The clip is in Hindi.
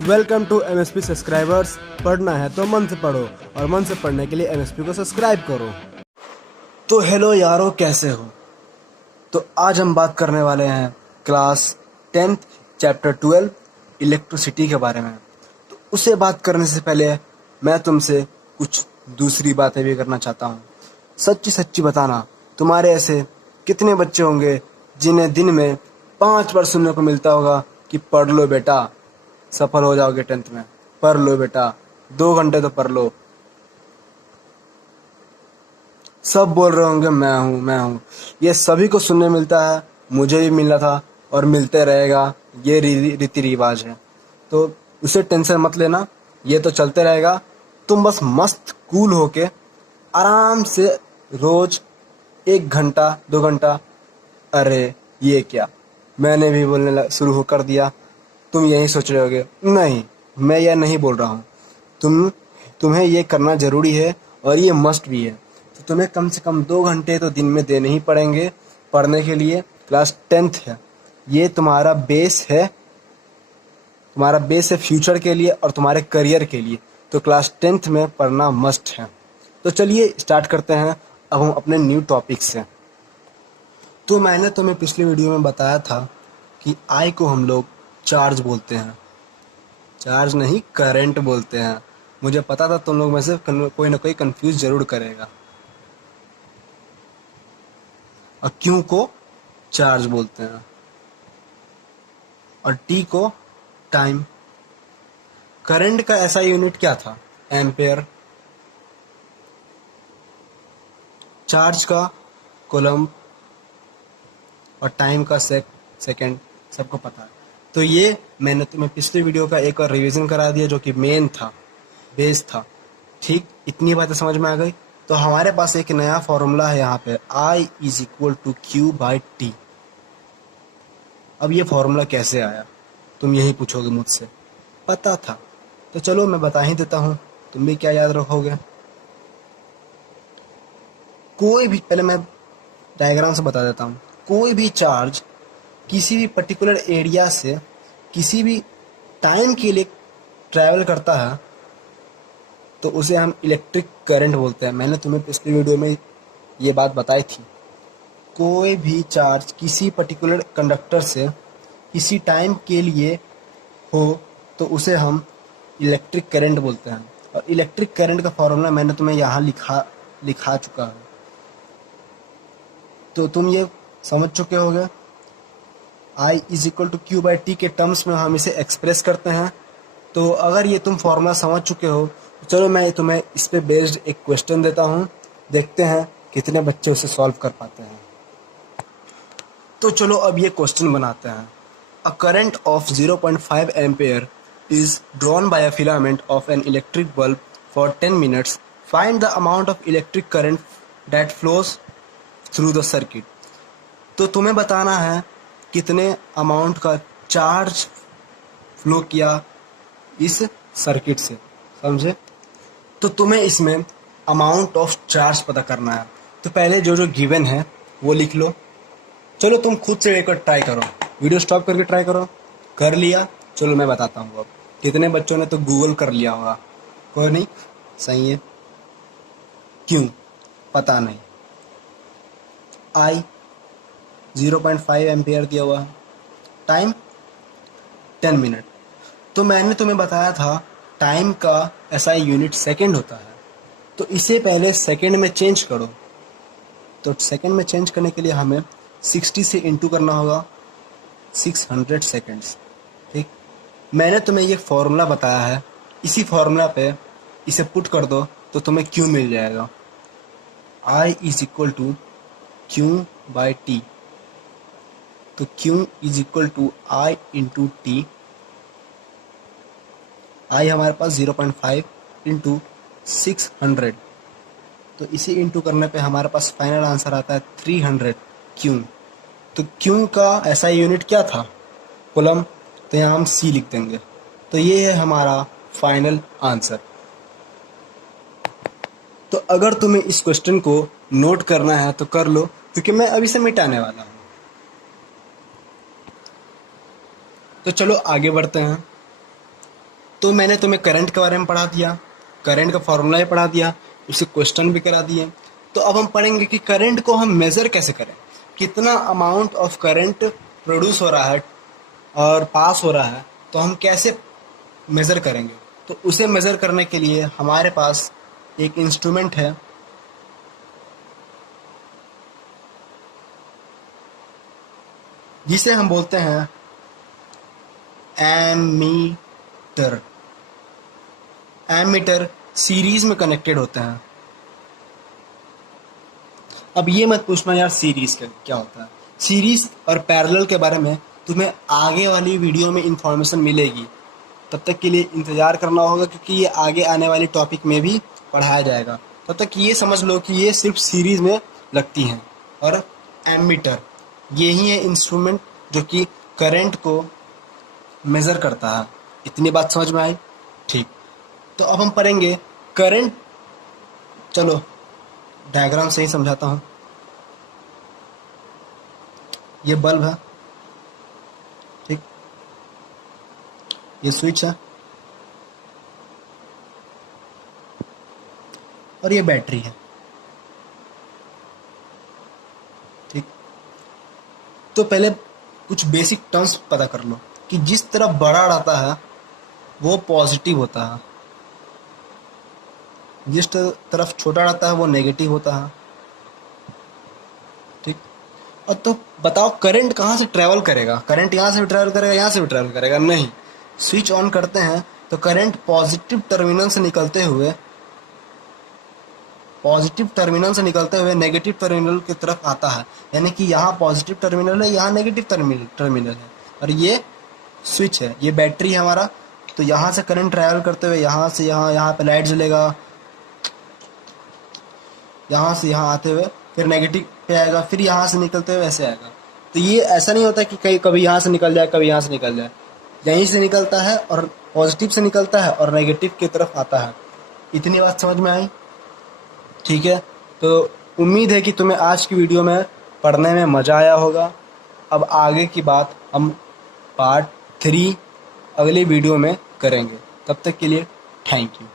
Welcome to MSP subscribers. पढ़ना है तो मन से पढ़ो और मन से पढ़ने के लिए एमएसपी को सब्सक्राइब करो। तो हेलो यारो, कैसे हो? तो आज हम बात करने वाले हैं क्लास 10th चैप्टर 12 इलेक्ट्रिसिटी के बारे में। तो उसे बात करने से पहले मैं तुमसे कुछ दूसरी बातें भी करना चाहता हूँ। सच्ची सच्ची बताना, तुम्हारे ऐसे कितने बच्चे होंगे जिन्हें दिन में 5 बार सुनने को मिलता होगा कि पढ़ लो बेटा, सफल हो जाओगे 10th में। पढ़ लो बेटा, 2 घंटे तो पढ़ लो। सब बोल रहे होंगे मैं हूँ मैं हूँ। ये सभी को सुनने मिलता है, मुझे भी मिला था और मिलते रहेगा। ये रीति रिवाज है, तो उसे टेंशन मत लेना, ये तो चलते रहेगा। तुम बस मस्त कूल होके आराम से रोज 1 घंटा 2 घंटा। अरे ये क्या, मैंने भी बोलने शुरू कर दिया। तुम यही सोच रहे होगे, नहीं मैं यह नहीं बोल रहा हूँ। तुम्हें ये करना जरूरी है और ये मस्ट भी है। तो तुम्हें कम से कम 2 घंटे तो दिन में देने ही पड़ेंगे पढ़ने के लिए। क्लास 10th है, ये तुम्हारा बेस है फ्यूचर के लिए और तुम्हारे करियर के लिए। तो क्लास 10th में पढ़ना मस्ट है। तो चलिए स्टार्ट करते हैं अब हम अपने न्यू टॉपिक से। तो मैंने तुम्हें पिछले वीडियो में बताया था कि आई को हम लोग चार्ज बोलते हैं। चार्ज नहीं, करंट बोलते हैं। मुझे पता था तुम लोग में से कोई ना कोई कंफ्यूज जरूर करेगा। और क्यू को चार्ज बोलते हैं और टी को टाइम। करंट का ऐसा यूनिट क्या था? एम्पेयर। चार्ज का कूलम्ब और टाइम का सेकंड। सबको पता है। तो ये मैंने तुम्हें पिछले वीडियो का एक और रिवीजन करा दिया, जो कि मेन था, बेस था। ठीक, इतनी बातें समझ में आ गई। तो हमारे पास एक नया फॉर्मूला है यहाँ पे, I is equal to Q by T. अब ये फॉर्मूला कैसे आया, तुम यही पूछोगे मुझसे। पता था तो चलो मैं बता ही देता हूँ, तुम भी क्या याद रखोगे। कोई भी, पहले मैं डायग्राम से बता देता हूँ। कोई भी चार्ज किसी भी पर्टिकुलर एरिया से किसी भी टाइम के लिए ट्रैवल करता है तो उसे हम इलेक्ट्रिक करंट बोलते हैं। मैंने तुम्हें पिछले वीडियो में ये बात बताई थी। कोई भी चार्ज किसी पर्टिकुलर कंडक्टर से किसी टाइम के लिए हो तो उसे हम इलेक्ट्रिक करंट बोलते हैं। और इलेक्ट्रिक करंट का फॉर्मूला मैंने तुम्हें यहाँ लिखा चुका है, तो तुम ये समझ चुके होगे। I is equal to Q by T के टर्म्स में हम इसे एक्सप्रेस करते हैं। तो अगर ये तुम फॉर्मूला समझ चुके हो तो चलो मैं तुम्हें इस पे बेस्ड एक क्वेश्चन देता हूँ, देखते हैं कितने बच्चे उसे सॉल्व कर पाते हैं। तो चलो अब ये क्वेश्चन बनाते हैं। A current of 0.5 ampere is drawn by a filament of an electric bulb for 10 minutes. Find the amount of electric current that flows through the circuit. तो तुम्हें बताना है कितने अमाउंट का चार्ज फ्लो किया इस सर्किट से, समझे? तो तुम्हें इसमें अमाउंट ऑफ चार्ज पता करना है। तो पहले जो जो गिवन है वो लिख लो। चलो तुम खुद से एक बार ट्राई करो, वीडियो स्टॉप करके ट्राई करो। कर लिया? चलो मैं बताता हूँ। अब कितने बच्चों ने तो गूगल कर लिया होगा, कोई नहीं, सही है। क्यों पता नहीं। आई 0.5 एम्पियर दिया हुआ है, टाइम 10 मिनट। तो मैंने तुम्हें बताया था टाइम का ऐसा यूनिट सेकंड होता है, तो इसे पहले सेकंड में चेंज करो। तो सेकंड में चेंज करने के लिए हमें 60 से इंटू करना होगा 600 सेकंड्स। ठीक, मैंने तुम्हें ये फॉर्मूला बताया है, इसी फॉर्मूला पे इसे पुट कर दो तो तुम्हें क्यू मिल जाएगा। I is equal to Q by T. तो Q is equal to I into T. I हमारे पास 0.5 इंटू 600, तो इसी इंटू करने पे हमारे पास फाइनल आंसर आता है 300 क्यू। तो क्यू का ऐसा यूनिट क्या था? कूलम। तो यहाँ हम सी लिख देंगे। तो ये है हमारा फाइनल आंसर। तो अगर तुम्हें इस क्वेश्चन को नोट करना है तो कर लो, क्योंकि मैं अभी से मिटाने वाला हूँ। तो चलो आगे बढ़ते हैं। तो मैंने तुम्हें करंट के बारे में पढ़ा दिया, करंट का फॉर्मूला भी पढ़ा दिया, उसे क्वेश्चन भी करा दिए। तो अब हम पढ़ेंगे कि करंट को हम मेज़र कैसे करें, कितना अमाउंट ऑफ करंट प्रोड्यूस हो रहा है और पास हो रहा है, तो हम कैसे मेज़र करेंगे। तो उसे मेज़र करने के लिए हमारे पास एक इंस्ट्रूमेंट है जिसे हम बोलते हैं एमीटर। एमीटर सीरीज में कनेक्टेड होते हैं। अब ये मत पूछना यार सीरीज का क्या होता है। सीरीज और पैरेलल के बारे में तुम्हें आगे वाली वीडियो में इंफॉर्मेशन मिलेगी, तब तक के लिए इंतज़ार करना होगा, क्योंकि ये आगे आने वाले टॉपिक में भी पढ़ाया जाएगा। तब तक ये समझ लो कि ये सिर्फ सीरीज में लगती हैं। और एमीटर ये ही है इंस्ट्रूमेंट जो कि करंट को मेज़र करता है। इतनी बात समझ में आई? ठीक। तो अब हम पढ़ेंगे करंट। चलो डायग्राम से ही समझाता हूँ। ये बल्ब है, ठीक, ये स्विच है और ये बैटरी है, ठीक। तो पहले कुछ बेसिक टर्म्स पता कर लो कि जिस तरफ बड़ा रहता है वो पॉजिटिव होता है, जिस तरफ छोटा रहता है वो नेगेटिव होता है, ठीक। और तो बताओ करंट कहाँ से ट्रैवल करेगा? करंट यहाँ से भी ट्रैवल करेगा, यहाँ से भी ट्रैवल करेगा? नहीं। स्विच ऑन करते हैं तो करंट पॉजिटिव टर्मिनल से निकलते हुए नेगेटिव टर्मिनल की तरफ आता है। यानी कि यहाँ पॉजिटिव टर्मिनल है, यहाँ नेगेटिव टर्मिनल है, और ये स्विच है, ये बैटरी है हमारा। तो यहाँ से करंट ट्रैवल करते हुए यहाँ से यहाँ पे लाइट जलेगा, यहाँ से यहाँ आते हुए फिर नेगेटिव पे आएगा, फिर यहाँ से निकलते हुए ऐसे आएगा। तो ये ऐसा नहीं होता कि कभी यहाँ से निकल जाए, कभी यहाँ से निकल जाए। यहीं से निकलता है और पॉजिटिव से निकलता है और नेगेटिव की तरफ आता है। इतनी बात समझ में आई? ठीक है। तो उम्मीद है कि तुम्हें आज की वीडियो में पढ़ने में मज़ा आया होगा। अब आगे की बात हम पार्ट 3 अगली वीडियो में करेंगे। तब तक के लिए थैंक यू।